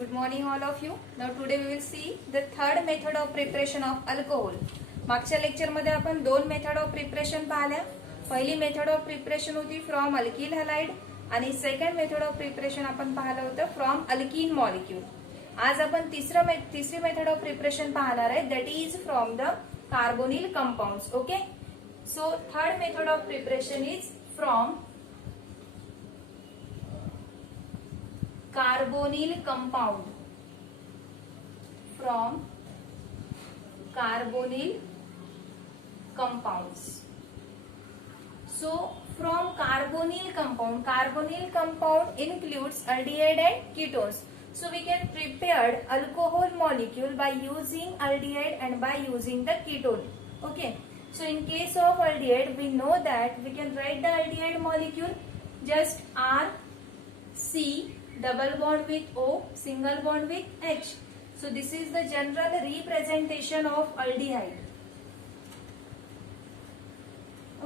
Good morning all of you. Now today we will see the third method of preparation of alcohol. मागच्या lecture मध्ये आपण दोन method of preparation पाहिल्या. पहिली method of preparation होती from alkyl halide आणि second method of preparation आपण पाहिलं होतं फ्रॉम अल्कीन मॉलिक्यूल. आज आपण तिसरी मेथड ऑफ प्रिपरेशन पाहणार आहे, that is from the carbonyl compounds. Okay, so third method of preparation is from carbonyl compound. From carbonyl compounds. So from carbonyl compound includes aldehyde and ketones. So we can prepare alcohol molecule by using aldehyde and by using the ketone. Okay, so in case of aldehyde we know that we can write the aldehyde molecule just R C double bond with O, single bond with H. So this is the general representation of aldehyde.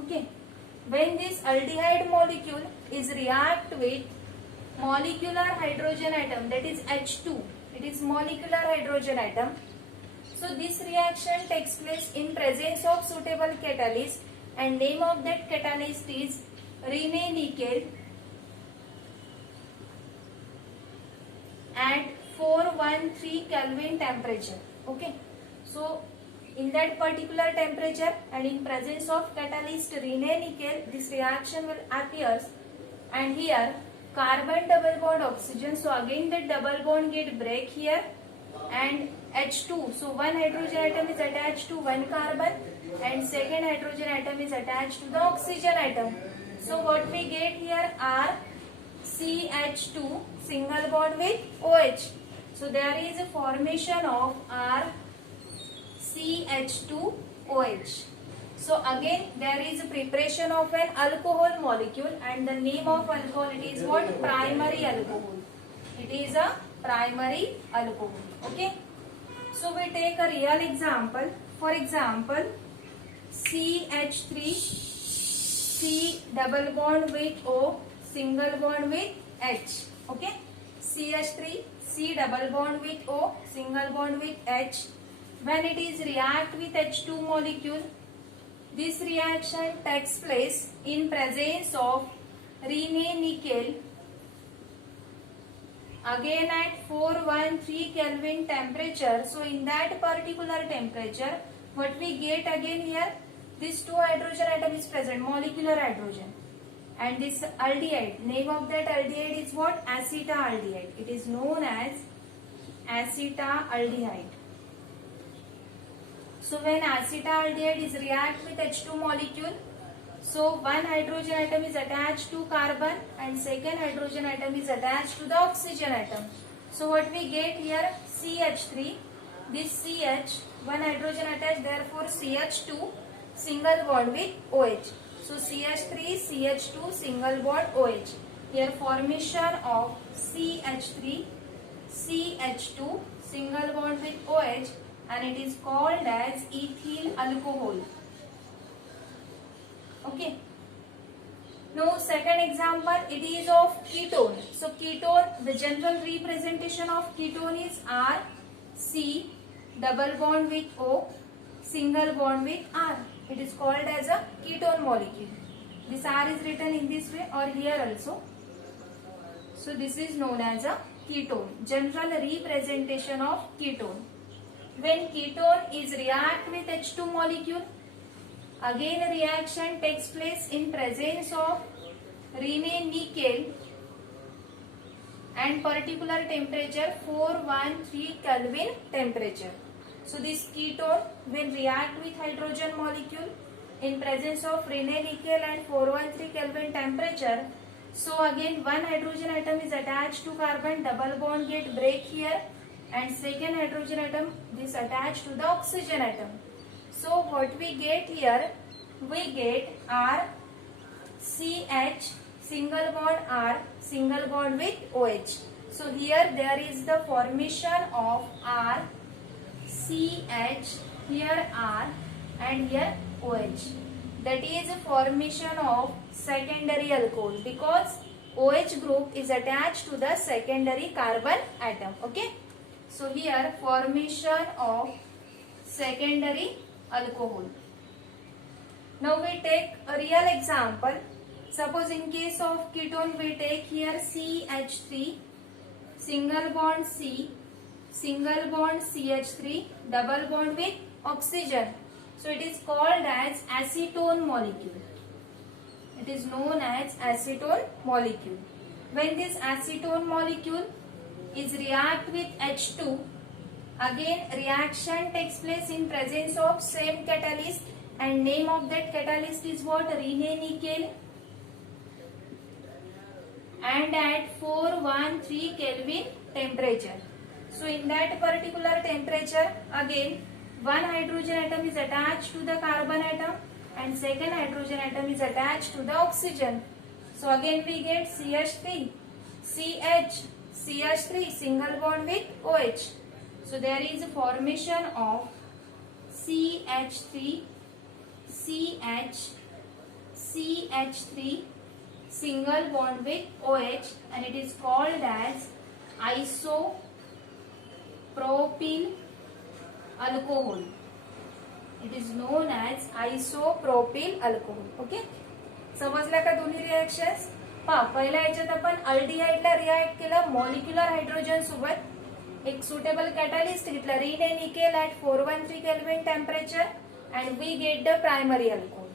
Okay, when this aldehyde molecule is react with molecular hydrogen atom, that is H2, it is molecular hydrogen atom. So this reaction takes place in presence of suitable catalyst, and name of that catalyst is Rene-Nickel at 413 Kelvin temperature. Okay, so in that particular temperature and in presence of catalyst Rene-Nickel, this reaction will appear, and here carbon double bond oxygen. So again that double bond get break here, and H2. So one hydrogen atom is attached to one carbon and second hydrogen atom is attached to the oxygen atom. So what we get here are CH2 single bond with OH. So there is a formation of RCH2OH. So again there is a preparation of an alcohol molecule, and the name of alcohol, it is what? Primary alcohol. It is a primary alcohol. Okay. So we take a real example. For example, CH3 C double bond with O, single bond with H. Okay, CH3 C double bond with O, single bond with H. When it is react with H2 molecule, this reaction takes place in presence of Rene-Nickel again at 413 Kelvin temperature. So in that particular temperature, what we get again here, this two hydrogen atom is present, molecular hydrogen. And this aldehyde, name of that aldehyde is what? Acetaldehyde. It is known as acetaldehyde. So when acetaldehyde is react with H2 molecule, so one hydrogen atom is attached to carbon and second hydrogen atom is attached to the oxygen atom. So what we get here, CH3, this CH, one hydrogen attached, therefore CH2 single bond with OH. So CH3 CH2 single bond OH. Here formation of CH3 CH2 single bond with OH, and it is called as ethyl alcohol. Okay. Now second example, it is of ketone. So ketone, the general representation of ketone is R C double bond with O, single bond with R. It is called as a ketone molecule. This R is written in this way or here also. So this is known as a ketone, general representation of ketone. When ketone is react with H2 molecule, again a reaction takes place in presence of Rene-Nickel and particular temperature 413 Kelvin temperature. So this ketone will react with hydrogen molecule in presence of Rene-Nickel and 413 Kelvin temperature. So again one hydrogen atom is attached to carbon, double bond get break here, and second hydrogen atom is attached to the oxygen atom. So what we get here, we get R CH single bond R single bond with OH. So here there is the formation of R CH, here R and here OH. That is a formation of secondary alcohol, because OH group is attached to the secondary carbon atom. Okay. So here formation of secondary alcohol. Now we take a real example. Suppose in case of ketone we take here CH3, single bond C, single bond CH3, double bond with oxygen. So it is called as acetone molecule. It is known as acetone molecule. When this acetone molecule is react with H2, again reaction takes place in presence of same catalyst, and name of that catalyst is what? Rene-nickel, and at 413 Kelvin temperature. So in that particular temperature, again one hydrogen atom is attached to the carbon atom and second hydrogen atom is attached to the oxygen. So again we get CH3, CH, CH3 single bond with OH. So there is a formation of CH3, CH, CH3 single bond with OH, and it is called as isopropyl alcohol. It is known as isopropyl alcohol. Okay. समजला का दोन्ही reactions? पहा पहिल्या याच्यात आपण अल्डिहाइडला react केलं molecular hydrogen सोबत एक सुटेबल कॅटलिस्ट घेतला Raney nickel at 413 kelvin temperature and we get the primary alcohol.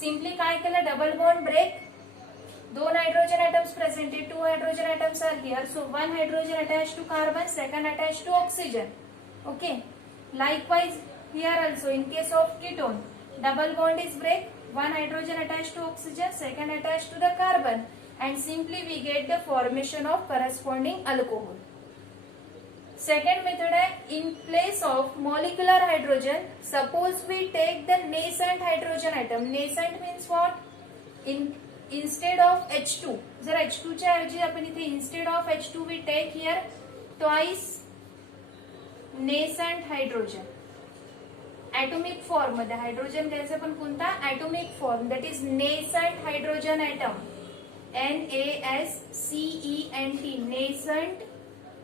Simply काय केलं डबल बॉन्ड ब्रेक. दोन hydrogen atoms presented, two hydrogen atoms are here, so one hydrogen attached to carbon, second attached to oxygen. Okay. Likewise here also in case of ketone, double bond is break, one hydrogen attached to oxygen, second attached to the carbon, and simply we get the formation of corresponding alcohol. Second method है in place of molecular hydrogen, suppose we take the nascent hydrogen atom. Nascent means what? Instead of H2, जर H2 च्या ऐवजी आपण इथे instead of H2 we take here twice nascent hydrogen. Atomic form मध्ये hydrogen घ्यायचं पण कोणता? atomic form, that is nascent hydrogen atom, NaSCENT, nascent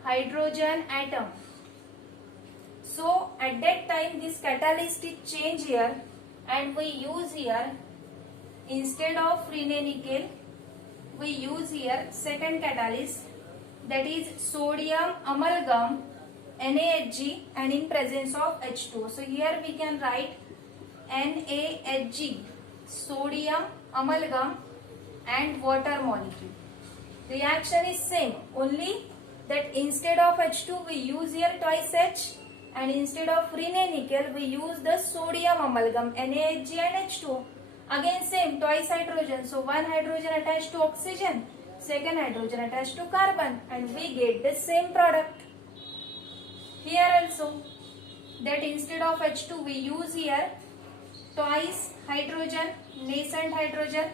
hydrogen atom. So at that time this catalyst is changed here and we use here instead of Rene-nickel we use here second catalyst, that is sodium amalgam NaHg and in presence of H2. So here we can write NaHg, sodium amalgam and water molecule. Reaction is same, only that instead of H2 we use here twice H, and instead of Rene-nickel we use the sodium amalgam NaHg and H2. Again same twice hydrogen, so one hydrogen attached to oxygen, second hydrogen attached to carbon, and we get the same product. Here also that instead of H2 we use here twice hydrogen, nascent hydrogen.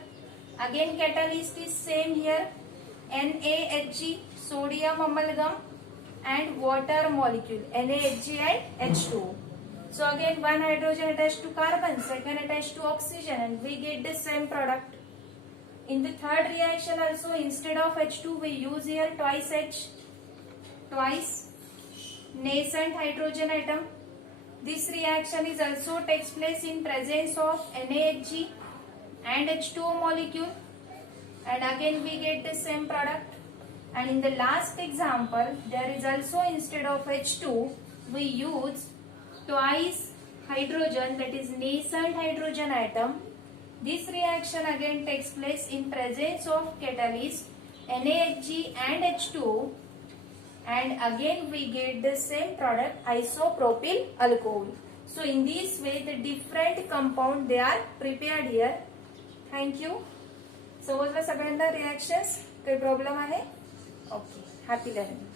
Again catalyst is same here, NaHg, sodium amalgam and water molecule NaHg and H2. So again one hydrogen attached to carbon, second attached to oxygen, and we get the same product. In the third reaction also instead of H2 we use here twice H, twice nascent hydrogen atom. This reaction is also takes place in presence of NaHg and H2O molecule, and again we get the same product. And in the last example there is also instead of H2 we use twice hydrogen, that is nascent hydrogen atom. This reaction again takes place in presence of catalyst NaHg and H2O, and again we get the same product isopropyl alcohol. So in this way the different compound they are prepared here. Thank you. समजलं सगळ्यांना reactions? काही problem आहे? Okay. Happy learning.